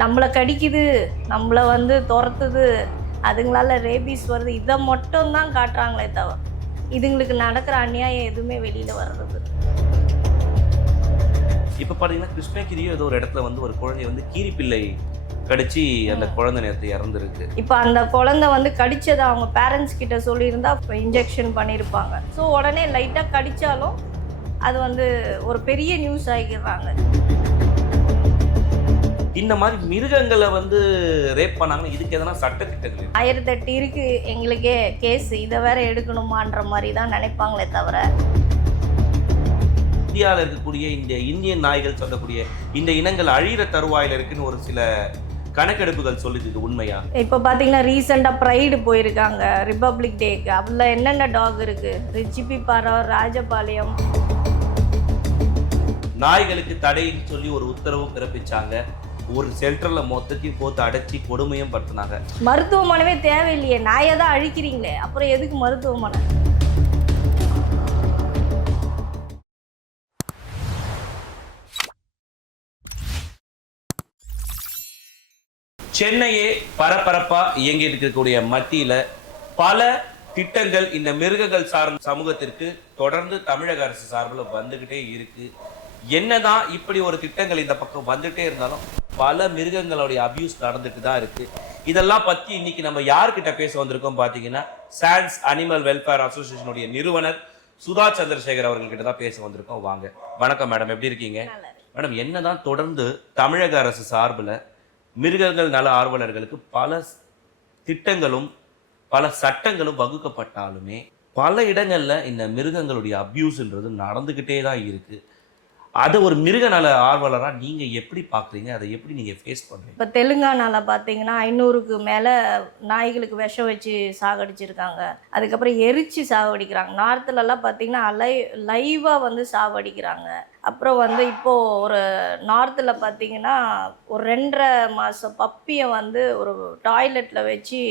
நம்மளை கடிக்குது நம்மளை வந்து துரத்துது அதுங்களால ரேபீஸ் வருது. இதை மட்டும் தான் காட்டுறாங்களே தவிர இதுங்களுக்கு நடக்கிற அநியாயம் எதுவுமே வெளியில் வர்றது இப்போ பார்த்தீங்கன்னா கிருஷ்ணகிரியோ ஏதோ ஒரு இடத்துல வந்து ஒரு குழந்தைய வந்து கீரிப்பிள்ளை கடிச்சு அந்த குழந்தை நேரத்தை இறந்துருக்கு. இப்போ அந்த குழந்தை வந்து கடிச்சதை அவங்க பேரண்ட்ஸ் கிட்ட சொல்லியிருந்தா இன்ஜெக்ஷன் பண்ணியிருப்பாங்க ஸோ உடனே லைட்டாக கடிச்சாலும் அது வந்து ஒரு பெரிய நியூஸ் ஆகிக்கிறாங்க இந்த மாதிரி மிருகங்களை வந்து ரேப் பண்ணாங்கன்னா இதுக்கு எதனா சட்டத்திட்டங்கள் இருக்கு? ஆயிரத்தி எட்டு இருக்கு. எங்களுக்கே கேஸ் இதை வேற எடுக்கணுமான்ற மாதிரி தான் நினைப்பாங்களே தவிர. இந்தியாவில் இருக்கக்கூடிய இந்த இந்தியன் நாய்கள் சொல்லக்கூடிய இந்த இனங்கள் அழியிற தருவாயில் இருக்குன்னு ஒரு சில கணக்கெடுப்புகள் சொல்லுது இது உண்மையா? இப்போ பார்த்தீங்கன்னா ரீசெண்டாக ப்ரைடு போயிருக்காங்க. ரிப்பப்ளிக் டேக்கு அதில் என்னென்ன டாக் இருக்குது ரிச்சிபி பாரம் ராஜபாளையம். நாய்களுக்கு தடைன்னு சொல்லி ஒரு உத்தரவும் பிறப்பிச்சாங்க. ஒரு சென்டர்ல மொத்தத்தையும் போட்டு அடைச்சி கொடுமையும் படுத்தினாங்க. மருத்துவமனைவே தேவையில்லையே நாயை தான் அழிக்கிறீங்களே அப்புறம் எதுக்கு மருத்துவமனை? சென்னையே பரபரப்பா இயங்கிட்டு இருக்கக்கூடிய மத்தியில பல திட்டங்கள் இந்த மிருகங்கள் சார்ந்த சமூகத்திற்கு தொடர்ந்து தமிழக அரசு சார்பில் வந்துகிட்டே இருக்கு. என்னதான் இப்படி ஒரு திட்டங்கள் இந்த பக்கம் வந்துட்டே இருந்தாலும் பல மிருகங்களுடைய அபியூஸ் நடந்துட்டு தான் இருக்கு. இதெல்லாம் பத்தி இன்னைக்கு நம்ம யார்கிட்ட பேச வந்திருக்கோம் பாத்தீங்கன்னா சான்ஸ் அனிமல் வெல்ஃபேர் அசோசியேஷனுடைய நிறுவனர் சுதா சந்திரசேகர் அவர்கள்கிட்ட தான் பேச வந்திருக்கோம். வாங்க. வணக்கம் மேடம். எப்படி இருக்கீங்க? மேடம் என்னதான் தொடர்ந்து தமிழக அரசு சார்பில் மிருகங்கள் நல ஆர்வலர்களுக்கு பல திட்டங்களும் பல சட்டங்களும் வகுக்கப்பட்டாலுமே பல இடங்கள்ல இந்த மிருகங்களுடைய அபியூஸ்ன்றது நடந்துக்கிட்டே தான் இருக்கு. அதை ஒரு மிருக நல ஆர்வலரா நீங்கள் எப்படி பார்க்குறீங்க அதை எப்படி நீங்கள் ஃபேஸ் பண்ணுறீங்க இப்போ தெலுங்கானாவில் பார்த்தீங்கன்னா ஐநூறுக்கு மேலே நாய்களுக்கு விஷம் வச்சு சாகடிச்சிருக்காங்க. அதுக்கப்புறம் எரிச்சு சாவடிக்கிறாங்க நார்த்துலலாம் பார்த்தீங்கன்னா அலை லைவாக வந்து சாவடிக்கிறாங்க அப்புறம் வந்து இப்போது ஒரு நார்த்தில் பார்த்தீங்கன்னா ஒரு ரெண்டரை மாதம் பப்பியை வந்து ஒரு டாய்லெட்டில் வச்சு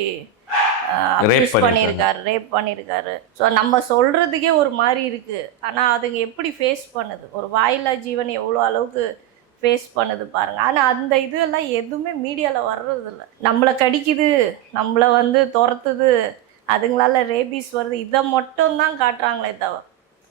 பண்ணிருக்காங்க. பண்ணியிருக்காரு ரேப் பண்ணியிருக்காரு ஸோ நம்ம சொல்கிறதுக்கே ஒரு மாதிரி இருக்குது ஆனால் அதுங்க எப்படி ஃபேஸ் பண்ணுது? ஒரு வாயில்லா ஜீவன் எவ்வளோ அளவுக்கு ஃபேஸ் பண்ணுது பாருங்க. ஆனால் அந்த இதெல்லாம் எதுவுமே மீடியாவில் வர்றதில்ல. நம்மளை கடிக்குது நம்மளை வந்து துரத்துது அதுங்களால ரேபீஸ் வருது இதை மட்டும் தான் காட்டுறாங்களே தவிர.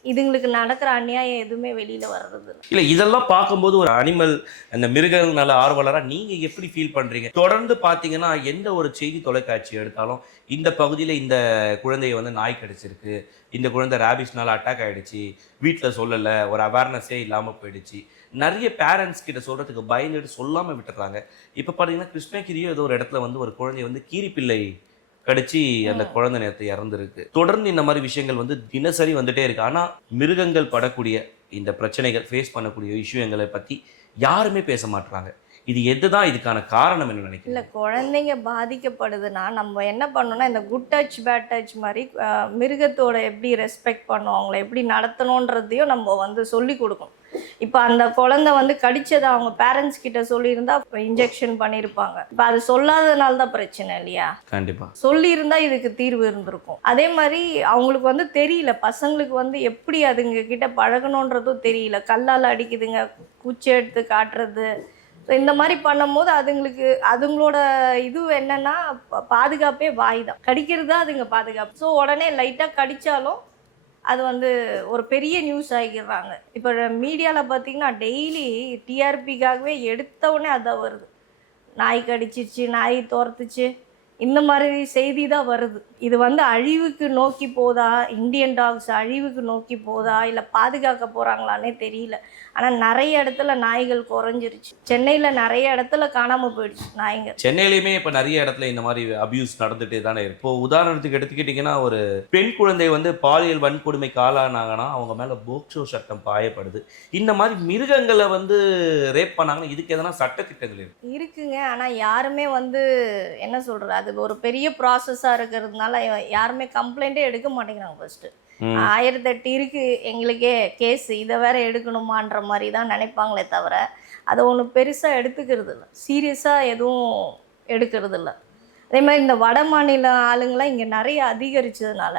இதுங்களுக்கு நடக்கிற அநியாயம் எதுவுமே வெளியில் வர்றது இல்லை இதெல்லாம் பார்க்கும்போது ஒரு அனிமல் அந்த மிருகங்கள் ஆர்வலராக நீங்கள் எப்படி ஃபீல் பண்ணுறீங்க தொடர்ந்து பார்த்தீங்கன்னா எந்த ஒரு செய்தி தொலைக்காட்சி எடுத்தாலும் இந்த பகுதியில் இந்த குழந்தைய வந்து நாய் கடிச்சிருக்கு இந்த குழந்தை ரேபிஸ்னால அட்டாக் ஆகிடுச்சு வீட்டில் சொல்லலை ஒரு அவேர்னஸே இல்லாமல் போயிடுச்சு. நிறைய பேரண்ட்ஸ் கிட்ட சொல்கிறதுக்கு பயந்துட்டு சொல்லாமல் விட்டுறாங்க இப்போ பார்த்தீங்கன்னா கிருஷ்ணகிரியோ ஏதோ ஒரு இடத்துல வந்து ஒரு குழந்தைய வந்து கீரிப்பிள்ளை கடிச்சு அந்த குழந்தை நேரத்தை இறந்துருக்கு. தொடர்ந்து இந்த மாதிரி விஷயங்கள் வந்து தினசரி வந்துட்டே இருக்கு. ஆனா மிருகங்கள் படக்கூடிய இந்த பிரச்சனைகள் ஃபேஸ் பண்ணக்கூடிய விஷயங்களை பத்தி யாருமே பேச மாட்றாங்க. இது எதுதான் இதுக்கான காரணம் என்ன இல்லை நினைக்கிறீங்க குழந்தைங்க பாதிக்கப்படுதுன்னா நம்ம என்ன பண்ணணும்னா இந்த குட் டச் பேட் டச் மாதிரி மிருகத்தோட எப்படி ரெஸ்பெக்ட் பண்ணணும் அவங்கள எப்படி நடத்தணுன்றதையும் நம்ம வந்து சொல்லி கொடுக்கணும். இப்போ அந்த குழந்தை வந்து கடிச்சதை அவங்க பேரண்ட்ஸ் கிட்ட சொல்லியிருந்தா இன்ஜெக்ஷன் பண்ணியிருப்பாங்க. இப்போ அது சொல்லாதனால தான் பிரச்சனை இல்லையா? கண்டிப்பா. சொல்லியிருந்தா இதுக்கு தீர்வு இருந்திருக்கும். அதே மாதிரி அவங்களுக்கு வந்து தெரியல பசங்களுக்கு வந்து எப்படி அதுங்க கிட்ட பழகணுன்றதும் தெரியல. கல்லால் அடிக்குதுங்க குச்சி எடுத்து காட்டுறது ஸோ இந்த மாதிரி பண்ணும்போது அதுங்களுக்கு அதுங்களோட இது என்னன்னா பா- பாதுகாப்பே வாய் தான். கடிக்கிறது தான் அதுங்க பாதுகாப்பு. ஸோ உடனே லைட்டாக கடித்தாலும் அது வந்து ஒரு பெரிய நியூஸ் ஆகிடுறாங்க. இப்போ மீடியாவில் பார்த்தீங்கன்னா டெய்லி டிஆர்பிக்காகவே எடுத்தவுடனே அதான் வருது. நாய் கடிச்சிச்சு நாய் துரத்துச்சு. இந்த மாதிரி செய்தி தான் வருது. இது வந்து அழிவுக்கு நோக்கி போதா? இந்தியன் டாக்ஸ் அழிவுக்கு நோக்கி போதா? இல்லை பாதுகாக்க போகிறாங்களான்னே தெரியல. ஆனால் நிறைய இடத்துல நாய்கள் குறைஞ்சிருச்சு. சென்னையில் நிறைய இடத்துல காணாமல் போயிடுச்சு நாய்ங்க சென்னையிலுமே இப்ப நிறைய இடத்துல இந்த மாதிரி அபியூஸ் நடந்துட்டே தானே இப்போ உதாரணத்துக்கு எடுத்துக்கிட்டிங்கன்னா ஒரு பெண் குழந்தை வந்து பாலியல் வன்கொடுமைக்கு ஆளானாங்கன்னா அவங்க மேல போக்சோ சட்டம் பாயப்படுது. இந்த மாதிரி மிருகங்களை வந்து ரேப் பண்ணாங்கன்னா இதுக்கு எதனா சட்டத்திட்டங்கள் இருக்கு? இருக்குங்க. ஆனால் யாருமே வந்து என்ன சொல்கிறது அது ஒரு பெரிய ப்ராசஸாக இருக்கிறதுனால யாருமே கம்ப்ளைண்ட்டே எடுக்க மாட்டேங்கிறாங்க ஃபர்ஸ்ட். ஆயிரத்தி எட்டு இருக்கு எங்களுக்கே கேஸ் இதை வேற எடுக்கணுமான்ற மாதிரி தான் நினைப்பாங்களே தவிர அதை ஒன்று பெருசாக எடுத்துக்கிறது இல்லை. சீரியஸாக எதுவும் எடுக்கிறது இல்லை. அதே மாதிரி இந்த வட மாநில ஆளுங்களாம் இங்கே நிறைய அதிகரிச்சதுனால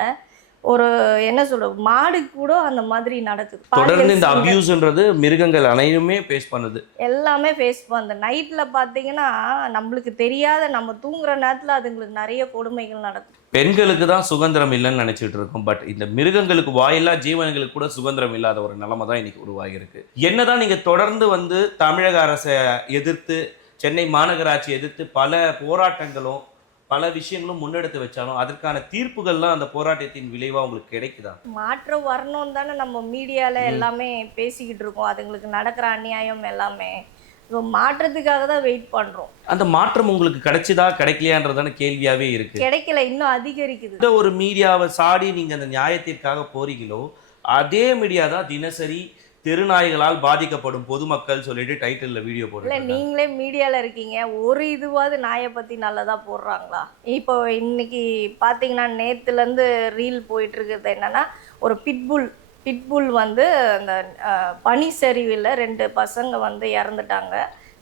ஒரு என்ன சொல்றது மாடு கூட அந்த மாதிரி நடக்குது. தொடர்ந்து இந்த அபியூஸ்ன்றது மிருகங்கள் அனைத்துமே ஃபேஸ் பண்ணுது. எல்லாமே ஃபேஸ் பண்ணுது நைட்டில் பார்த்தீங்கன்னா நம்மளுக்கு தெரியாத நம்ம தூங்குற நேரத்தில் அதுங்களுக்கு நிறைய கொடுமைகள் நடக்கும். பெண்களுக்கு தான் சுதந்திரம் இல்லைன்னு நினைச்சிட்டு இருக்கோம். பட் இந்த மிருகங்களுக்கு வாயில்லா ஜீவன்களுக்கு கூட சுதந்திரம் இல்லாத ஒரு நிலைமை தான் இன்னைக்கு உருவாகி இருக்கு என்னதான் நீங்க தொடர்ந்து வந்து தமிழக அரசை எதிர்த்து சென்னை மாநகராட்சி எதிர்த்து பல போராட்டங்களும் பல விஷயங்களும் முன்னெடுத்து வச்சாலும் அதற்கான தீர்ப்புகள்லாம் அந்த போராட்டத்தின் விளைவா உங்களுக்கு கிடைக்குதா? மாற்றம் வரணும் தானே நம்ம மீடியாவில் எல்லாமே பேசிக்கிட்டு இருக்கோம். அதுங்களுக்கு நடக்கிற அநியாயம் எல்லாமே. மாற்றத்துக்காக தான் வெயிட் பண்ணுறோம் அந்த மாற்றம் உங்களுக்கு கிடைச்சதா கிடைக்கலையான்றதான கேள்வியாவே இருக்கு. கிடைக்கல இன்னும் அதிகரிக்குது. எந்த ஒரு மீடியாவை சாடி நீங்க அந்த நியாயத்திற்காக போறீங்களோ அதே மீடியா தான் தினசரி தெருநாய்களால் பாதிக்கப்படும் பொதுமக்கள் சொல்லிட்டு டைட்டில்ல வீடியோ இல்லை போட்டு நீங்களே மீடியாவில் இருக்கீங்க. ஒரு இதுவாவது நாயை பற்றி நல்லதாக போடுறாங்களா? இப்போ இன்னைக்கு பார்த்தீங்கன்னா நேற்றுலேருந்து ரீல் போயிட்டு இருக்கிறது என்னன்னா ஒரு பிட்புல் பிட்புல் வந்து அந்த பனி சரிவில் ரெண்டு பசங்க வந்து இறந்துட்டாங்க.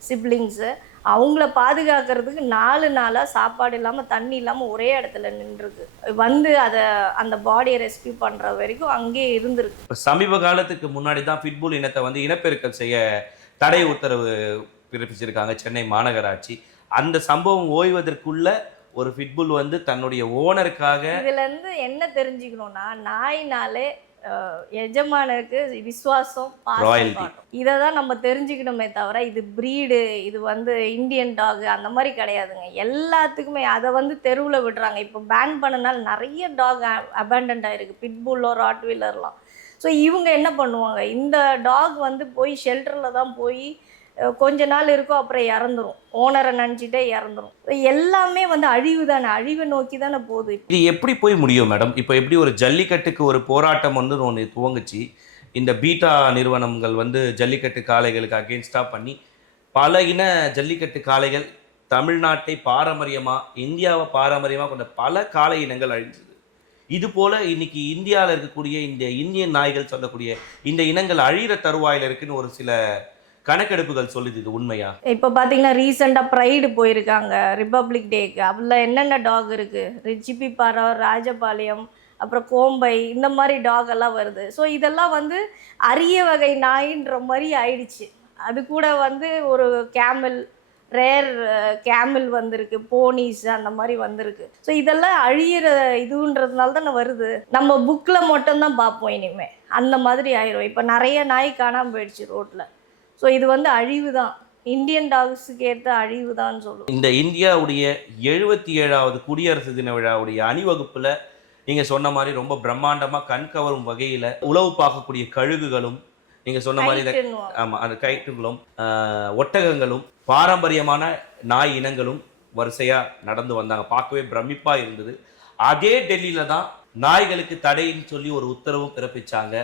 சிப்ளிங்ஸு அவங்கள பாதுகாக்கிறதுக்கு நாலு நாளாக சாப்பாடு இல்லாமல் தண்ணி இல்லாமல் ஒரே இடத்துல நின்றுருக்கு வந்து அதை அந்த பாடியை ரெஸ்கியூ பண்ணுற வரைக்கும் அங்கேயே இருந்திருக்கு. இப்ப சமீப காலத்துக்கு முன்னாடி தான் பிட்புல் இனத்தை வந்து இனப்பெருக்கம் செய்ய தடை உத்தரவு பிறப்பிச்சிருக்காங்க சென்னை மாநகராட்சி. அந்த சம்பவம் ஓய்வதற்குள்ள ஒரு பிட்புல் வந்து தன்னுடைய ஓனருக்காக இதுல இருந்து என்ன தெரிஞ்சுக்கணும்னா நாய்னாலே எஜமானருக்கு விசுவாசம் இதை தான் நம்ம தெரிஞ்சுக்கணுமே தவிர இது ப்ரீடு இது வந்து இந்தியன் டாக் அந்த மாதிரி கிடையாதுங்க. எல்லாத்துக்குமே அதை வந்து தெருவில் விடுறாங்க. இப்போ பேன் பண்ணனால நிறைய டாக் அபேண்டன்ட் ஆயிருக்கு. பிட்புல்லோ ராட்வீலர்லாம் ஸோ இவங்க என்ன பண்ணுவாங்க? இந்த டாக் வந்து போய் ஷெல்டரில் தான் போய் கொஞ்ச நாள் இருக்கும் அப்புறம் இறந்துரும். ஓனரை நினச்சிட்டே இறந்துரும். எல்லாமே வந்து அழிவு தானே அழிவை நோக்கி தானே போகுது இது எப்படி போய் முடியும் மேடம்? இப்போ எப்படி ஒரு ஜல்லிக்கட்டுக்கு ஒரு போராட்டம் வந்து ஒன்று துவங்குச்சு. இந்த பீட்டா நிறுவனங்கள் வந்து ஜல்லிக்கட்டு காளைகளுக்கு அகேன்ஸ்டாக பண்ணி பல இன ஜல்லிக்கட்டு காளைகள் தமிழ்நாட்டை பாரம்பரியமாக இந்தியாவை பாரம்பரியமாக கொண்ட பல காளை இனங்கள் அழிஞ்சது. இது போல் இன்னைக்கு இந்தியாவில் இருக்கக்கூடிய இந்த இந்தியன் நாய்கள் சொல்லக்கூடிய இந்த இனங்கள் அழிகிற தருவாயில் இருக்குன்னு ஒரு சில கணக்கெடுப்புகள் சொல்லுது இது உண்மையா? இப்போ பார்த்தீங்கன்னா ரீசெண்டாக ப்ரைடு போயிருக்காங்க ரிப்பப்ளிக் டேக்கு அதில் என்னென்ன டாக் இருக்குது ஜிபி பாரம் ராஜபாளையம் அப்புறம் கோம்பை இந்த மாதிரி டாக் எல்லாம் வருது. ஸோ இதெல்லாம் வந்து அரிய வகை நாயின்ற மாதிரி ஆயிடுச்சு. அது கூட வந்து ஒரு கேமல் ரேர் கேமல் வந்திருக்கு போனீஸ் அந்த மாதிரி வந்திருக்கு. ஸோ இதெல்லாம் அழியிற இதுன்றதுனால தானே வருது. நம்ம புக்கில் மட்டும்தான் பார்ப்போம் இனிமேல் அந்த மாதிரி ஆயிரும். இப்போ நிறைய நாய் காணாமல் போயிடுச்சு ரோட்டில் ஸோ இது வந்து அழிவு தான். இந்தியன் டாக்ஸுக்கு ஏற்ற அழிவு தான் சொல்லுவோம் இந்த இந்தியாவுடைய எழுபத்தி ஏழாவது குடியரசு தின விழாவுடைய அணிவகுப்புல நீங்க சொன்ன மாதிரி ரொம்ப பிரம்மாண்டமா கண் கவரும் வகையில உளவு பார்க்கக்கூடிய கழுகுகளும் நீங்க சொன்ன மாதிரி இந்த கைட்டுன்னுவாங்க. ஆமா அந்த ஆஹ், ஒட்டகங்களும் பாரம்பரியமான நாய் இனங்களும் வரிசையா நடந்து வந்தாங்க. பார்க்கவே பிரமிப்பா இருந்தது. அதே டெல்லியில தான் நாய்களுக்கு தடைன்னு சொல்லி ஒரு உத்தரவும் பிறப்பிச்சாங்க.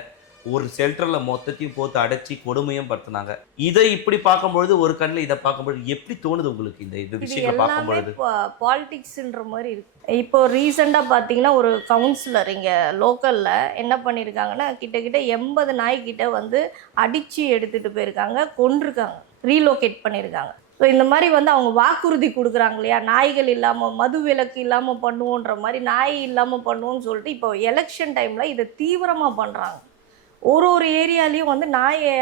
ஒரு செல்டர்ல மொத்தத்தையும் போட்டு அடைச்சி கொடுமையும் படுத்துனாங்க. இதை இப்படி பார்க்கும்பொழுது ஒரு கண்ணில் இதை பார்க்கும்பொழுது எப்படி தோணுது உங்களுக்கு இந்த இது எல்லாமே பார்க்கும்பொழுது? பாலிடிக்ஸ்ன்ற மாதிரி இருக்கு. இப்போ ரீசெண்டாக பார்த்தீங்கன்னா ஒரு கவுன்சிலர் இங்கே லோக்கலில் என்ன பண்ணியிருக்காங்கன்னா கிட்டக்கிட்ட எண்பது நாய்க்கிட்ட வந்து அடித்து எடுத்துகிட்டு போயிருக்காங்க கொண்டிருக்காங்க ரீலோகேட் பண்ணியிருக்காங்க ஸோ இந்த மாதிரி வந்து அவங்க வாக்குறுதி கொடுக்குறாங்க இல்லையா? நாய்கள் இல்லாமல் மது விலக்கு இல்லாமல் பண்ணுவோன்ற மாதிரி நாய் இல்லாமல் பண்ணுவோன்னு சொல்லிட்டு இப்போ எலெக்ஷன் டைமில் இதை தீவிரமாக பண்ணுறாங்க ஒரு ஒரு ஏரியாலையும் வந்து நாயை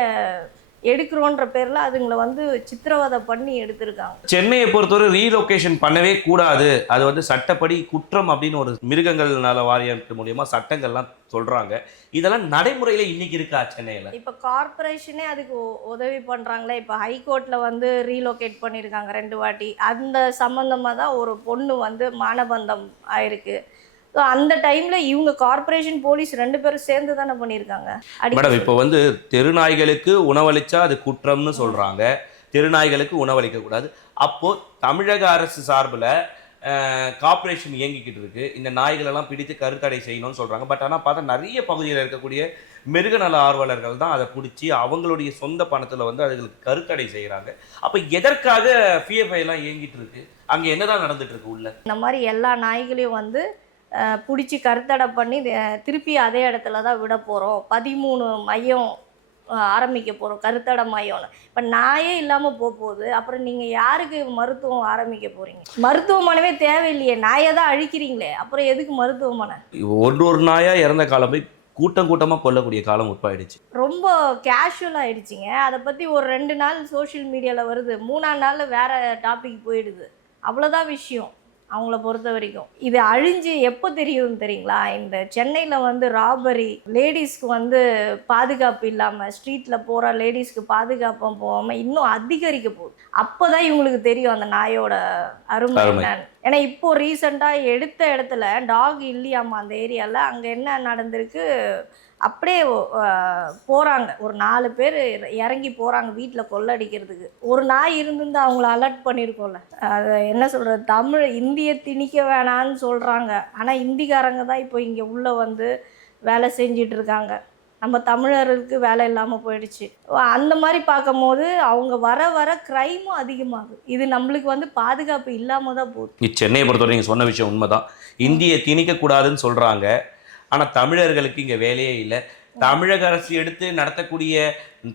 எடுக்கிறோன்ற பேரில் அதுங்களை வந்து சித்திரவதை பண்ணி எடுத்திருக்காங்க. சென்னையை பொறுத்தவரை ரீலொகேஷன் பண்ணவே கூடாது. அது வந்து சட்டப்படி குற்றம் அப்படின்னு ஒரு மிருகங்கள் நல வாரியத்து மூலியமா சட்டங்கள்லாம் சொல்றாங்க. இதெல்லாம் நடைமுறையில இன்னைக்கு இருக்கா சென்னையில? இப்போ கார்ப்பரேஷனே அதுக்கு உதவி பண்ணுறாங்களே இப்போ ஹைகோர்ட்டில் வந்து ரீலோகேட் பண்ணியிருக்காங்க ரெண்டு வாட்டி. அந்த சம்மந்தமாக தான் ஒரு பொண்ணு வந்து மானபந்தம் ஆயிருக்கு. ஸோ அந்த டைமில் இவங்க கார்ப்பரேஷன் போலீஸ் ரெண்டு பேரும் சேர்ந்து தானே பண்ணியிருக்காங்க மேடம் இப்போ வந்து தெருநாய்களுக்கு உணவளிச்சா அது குற்றம்னு சொல்றாங்க. தெருநாய்களுக்கு உணவளிக்க கூடாது. அப்போ தமிழக அரசு சார்பில் கார்ப்பரேஷன் இயங்கிக்கிட்டு இருக்கு. இந்த நாய்களெல்லாம் பிடித்து கருத்தடை செய்யணும்னு சொல்றாங்க. பட் ஆனால் பார்த்தா நிறைய பகுதியில் இருக்கக்கூடிய மிருகநல ஆர்வலர்கள் தான் அதை பிடிச்சி அவங்களுடைய சொந்த பணத்தில் வந்து அதுகளுக்கு கருத்தடை செய்கிறாங்க அப்போ எதற்காக பிஎஃப்ஐ எல்லாம் இயங்கிட்டு இருக்கு? அங்கே என்னதான் நடந்துட்டு இருக்கு உள்ள? இந்த மாதிரி எல்லா நாய்களையும் வந்து பிடிச்சி கருத்தடை பண்ணி திருப்பி அதே இடத்துல தான் விட போகிறோம் பதிமூணு மையம் ஆரம்பிக்க போகிறோம் கருத்தடை மையம்னு. இப்போ நாயே இல்லாமல் போக போகுது அப்புறம் நீங்கள் யாருக்கு மருத்துவம் ஆரம்பிக்க போகிறீங்க மருத்துவமனைவே தேவையில்லையே. நாயை தான் அழிக்கிறீங்களே. அப்புறம் எதுக்கு மருத்துவமனை ஒரு ஒரு நாயா இறந்த காலம் போய் கூட்டம் கூட்டமா கொல்லக்கூடிய காலம் உட்பாயிடுச்சு ரொம்ப கேஷுவல் ஆயிடுச்சுங்க. அதை பற்றி ஒரு ரெண்டு நாள் சோஷியல் மீடியாவில் வருது. மூணாம் நாளில் வேற டாபிக் போயிடுது. அவ்வளோதான் விஷயம். அவங்கள பொறுத்த வரைக்கும். இது அழிஞ்சு எப்போ தெரியும் தெரியுங்களா? இந்த சென்னையில் வந்து ராபரி லேடிஸ்க்கு வந்து பாதுகாப்பு இல்லாமல் ஸ்ட்ரீட்டில் போகிற லேடிஸ்க்கு பாதுகாப்பாக போகாமல் இன்னும் அதிகரிக்க போகுது. அப்போ தான் இவங்களுக்கு தெரியும் அந்த நாயோட அருமை அருமை. என்னன்னு. ஏன்னா இப்போ ரீசெண்டாக எடுத்த இடத்துல டாக் இல்லையாமா அந்த ஏரியாவில் அங்கே என்ன நடந்திருக்கு? அப்படியே போகிறாங்க ஒரு நாலு பேர் இறங்கி போகிறாங்க வீட்டில் கொள்ளடிக்கிறதுக்கு ஒரு நாய் இருந்திருந்து அவங்கள அலர்ட் பண்ணியிருக்கோம்ல அது என்ன சொல்கிறது தமிழ் இந்தியை திணிக்க வேணான்னு சொல்கிறாங்க ஆனால் இந்திக்காரங்க தான் இப்போ இங்கே உள்ளே வந்து வேலை செஞ்சிட்டு இருக்காங்க நம்ம தமிழருக்கு வேலை இல்லாமல் போயிடுச்சு. அந்த மாதிரி பார்க்கும்போது அவங்க வர வர க்ரைமும் அதிகமாகுது. இது நம்மளுக்கு வந்து பாதுகாப்பு இல்லாமல் தான் போகுது. சென்னையை பொறுத்தவரை நீங்கள் சொன்ன விஷயம் உண்மைதான். இந்தியை திணிக்கக்கூடாதுன்னு சொல்கிறாங்க சொல்றாங்க ஆனா தமிழர்களுக்கு இங்க வேலையே இல்லை. தமிழக அரசு எடுத்து நடத்தக்கூடிய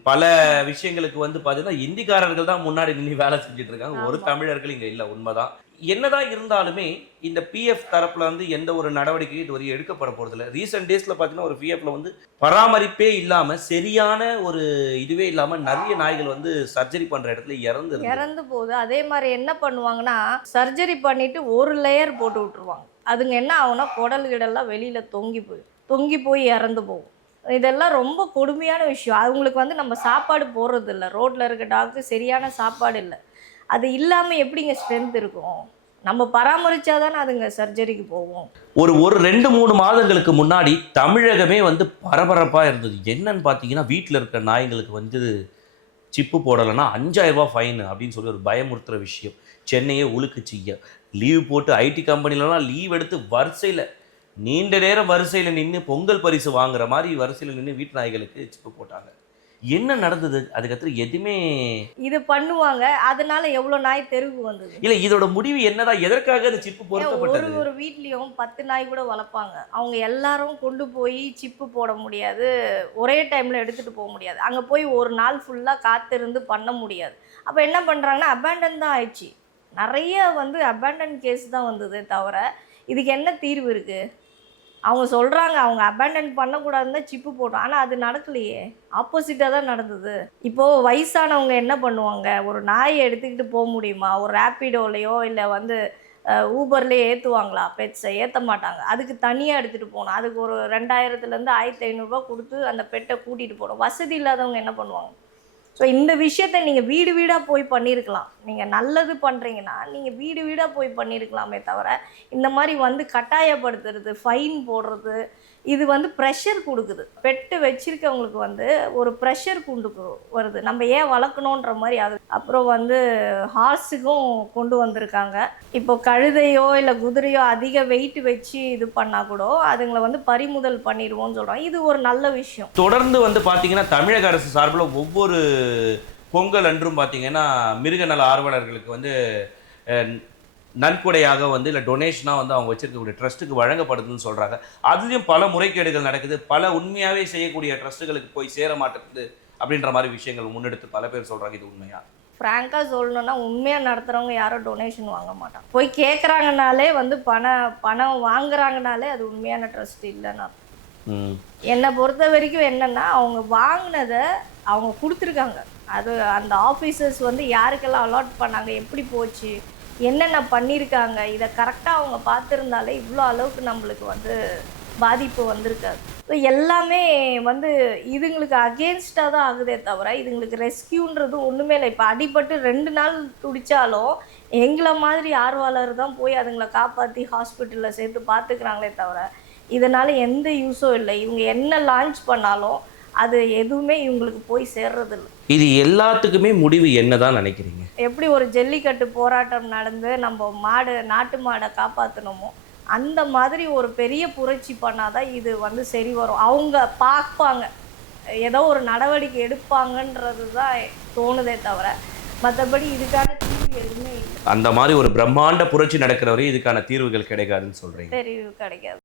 பல விஷயங்களுக்கு வந்து பார்த்தீங்கன்னா இந்திக்காரர்கள் தான் முன்னாடி நின்று வேலை செஞ்சுட்டு இருக்காங்க. ஒரு. தமிழர்கள் இங்க இல்லை உண்மைதான். என்னதான் இருந்தாலுமே இந்த பிஎஃப் தரப்புல வந்து எந்த ஒரு நடவடிக்கையும் இது வரையும் எடுக்கப்பட போறதில்ல ரீசெண்ட் டேஸ்ல பார்த்தீங்கன்னா ஒரு பிஎஃப்ல வந்து பராமரிப்பே இல்லாம சரியான ஒரு இதுவே இல்லாம நிறைய நாய்கள் வந்து சர்ஜரி பண்ற இடத்துல இறந்து. இறந்து போகுது. அதே மாதிரி என்ன பண்ணுவாங்கன்னா சர்ஜரி பண்ணிட்டு ஒரு லேயர் போட்டு விட்டுருவாங்க. அதுங்க என்ன ஆகும்னா குடல் கிடல்லாம் வெளியில் தொங்கி போய் தொங்கி போய் இறந்து போகும். இதெல்லாம் ரொம்ப கொடுமையான விஷயம். அவங்களுக்கு வந்து நம்ம சாப்பாடு போடுறது இல்லை ரோட்டில் இருக்க டாக்டர் சரியான சாப்பாடு இல்லை. அது இல்லாமல் எப்படிங்க ஸ்ட்ரென்த் இருக்கும்? நம்ம பராமரிச்சா தானே அதுங்க சர்ஜரிக்கு போவோம் ஒரு ஒரு ரெண்டு மூணு மாதங்களுக்கு முன்னாடி தமிழகமே வந்து பரபரப்பாக இருந்தது. என்னன்னு பார்த்தீங்கன்னா வீட்டில் இருக்கிற நாய்களுக்கு வந்து சிப்பு போடலைன்னா அஞ்சாயிரம் ரூபாய் ஃபைன் அப்படின்னு சொல்லி ஒரு பயமுறுத்துகிற விஷயம். சென்னையே உழுக்கு லீவ் போட்டு ஐடி கம்பெனிலலாம் லீவ் எடுத்து வரிசையில் நீண்ட நேரம் வரிசையில் நின்று பொங்கல் பரிசு வாங்குற மாதிரி வரிசையில் நின்று வீட்டு நாய்களுக்கு சிப்பு போட்டாங்க. என்ன நடந்தது? அதுக்கப்புறம் எதுவுமே இது பண்ணுவாங்க. அதனால எவ்வளோ நாய் தெருவுக்கு வந்தது? இல்லை இதோட முடிவு என்னதான்? எதற்காக அது சிப்பு ஏன் ஒரு பொருத்தப்பட்டது? ஒரு வீட்லேயும் பத்து நாய் கூட வளர்ப்பாங்க. அவங்க எல்லாரும் கொண்டு போய் சிப்பு போட முடியாது. ஒரே டைமில் எடுத்துகிட்டு போக முடியாது. அங்கே போய் ஒரு நாள் ஃபுல்லாக காத்திருந்து பண்ண முடியாது. அப்போ என்ன பண்ணுறாங்கன்னா அபேண்டன் தான் ஆயிடுச்சு. நிறைய வந்து அபேண்டன் கேஸ் தான் வந்தது தவிர இதுக்கு என்ன தீர்வு இருக்குது அவங்க சொல்கிறாங்க அவங்க அபேண்டன் பண்ணக்கூடாதுன்னு தான் சிப்பு போட்டோம். ஆனால் அது நடக்கலையே. ஆப்போசிட்டாக தான் நடந்தது. இப்போது வயசானவங்க என்ன பண்ணுவாங்க? ஒரு நாயை எடுத்துக்கிட்டு போக முடியுமா? ஒரு ரேப்பிடோலையோ இல்லை வந்து ஊபர்லேயே ஏற்றுவாங்களா பெட்ஸை ஏற்ற மாட்டாங்க. அதுக்கு தனியாக எடுத்துகிட்டு போகணும். அதுக்கு ஒரு ரெண்டாயிரத்துலேருந்து ஆயிரத்தி ஐநூறுரூவா கொடுத்து அந்த பெட்டை கூட்டிகிட்டு போகணும். வசதி இல்லாதவங்க என்ன பண்ணுவாங்க? ஸோ இந்த விஷயத்த நீங்கள் வீடு வீடாக போய் பண்ணியிருக்கலாம் நீங்கள் நல்லது பண்ணுறீங்கன்னா நீங்கள் வீடு வீடாக போய் பண்ணியிருக்கலாமே தவிர இந்த மாதிரி வந்து கட்டாயப்படுத்துறது ஃபைன் போடுறது இது வந்து ப்ரெஷர் கொடுக்குது. பெட்டு வச்சிருக்கவங்களுக்கு வந்து ஒரு ப்ரெஷர் கொண்டு வருது. நம்ம ஏன் வளர்க்கணுன்ற மாதிரி அது. அப்புறம் வந்து ஹார்ஸுக்கும் கொண்டு வந்திருக்காங்க. இப்போ கழுதையோ இல்லை குதிரையோ அதிக வெயிட் வச்சு இது பண்ணால் கூட அதுங்களை வந்து பறிமுதல் பண்ணிடுவோம்னு சொல்கிறாங்க இது ஒரு நல்ல விஷயம். தொடர்ந்து வந்து பார்த்தீங்கன்னா தமிழக அரசு சார்பில் ஒவ்வொரு பொங்கல் அன்றும் பார்த்தீங்கன்னா மிருக நல ஆர்வலர்களுக்கு வந்து நன்கொடையாக வந்து இல்லை டொனேஷனாக வந்து அவங்க வச்சிருக்கக்கூடிய ட்ரஸ்ட்டுக்கு வழங்கப்படுதுன்னு சொல்கிறாங்க அதுலேயும் பல முறைகேடுகள் நடக்குது. பல உண்மையாகவே செய்யக்கூடிய ட்ரஸ்ட்டுகளுக்கு போய் சேர மாட்டேங்குது அப்படின்ற மாதிரி விஷயங்கள் முன்னெடுத்து பல பேர் சொல்கிறாங்க இது உண்மையா? ஃப்ராங்காக சொல்லணும்னா உண்மையாக நடத்துகிறவங்க யாரும் டொனேஷன் வாங்க மாட்டாங்க. போய் கேட்குறாங்கனாலே வந்து பணம் பணம் வாங்குறாங்கனாலே அது உண்மையான ட்ரஸ்ட் இல்லைன்னா என்னை பொறுத்த வரைக்கும் என்னென்னா அவங்க வாங்கினதை அவங்க கொடுத்துருக்காங்க. அது அந்த ஆஃபீஸர்ஸ் வந்து யாருக்கெல்லாம் அலாட் பண்ணாங்க எப்படி போச்சு என்னென்ன பண்ணியிருக்காங்க இதை கரெக்டாக அவங்க பார்த்துருந்தாலே இவ்வளோ அளவுக்கு நம்மளுக்கு வந்து பாதிப்பு வந்திருக்காது. ஸோ எல்லாமே வந்து இதுங்களுக்கு அகேன்ஸ்டாக தான் ஆகுதே தவிர இதுங்களுக்கு ரெஸ்கியூன்றது ஒன்றுமே இல்லை. இப்போ அடிபட்டு ரெண்டு நாள் துடிச்சாலும் எங்களை மாதிரி ஆர்வலர் தான் போய் அதுங்களை காப்பாற்றி ஹாஸ்பிட்டலில் சேர்த்து பார்த்துக்கிறாங்களே தவிர இதனால் எந்த யூஸும் இல்லை. இவங்க என்ன லான்ச் பண்ணாலும் அது எதுவுமே இவங்களுக்கு போய் சேர்றதில்ல. இது எல்லாத்துக்குமே முடிவு என்னதான் நினைக்கிறீங்க? எப்படி ஒரு ஜல்லிக்கட்டு போராட்டம் நடந்து நம்ம மாடு நாட்டு மாடை காப்பாற்றணுமோ அந்த மாதிரி ஒரு பெரிய புரட்சி பண்ணாதான் இது வந்து சரி வரும். அவங்க பார்ப்பாங்க. ஏதோ ஒரு நடவடிக்கை எடுப்பாங்கன்றது தான் தோணுதே தவிர மற்றபடி இதுக்கான தீர்வு எதுவுமே இல்லை. அந்த மாதிரி ஒரு பிரம்மாண்ட புரட்சி நடக்கிற வரை இதுக்கான தீர்வுகள் கிடைக்காதுன்னு சொல்கிறீங்க தெரிவு கிடைக்காது.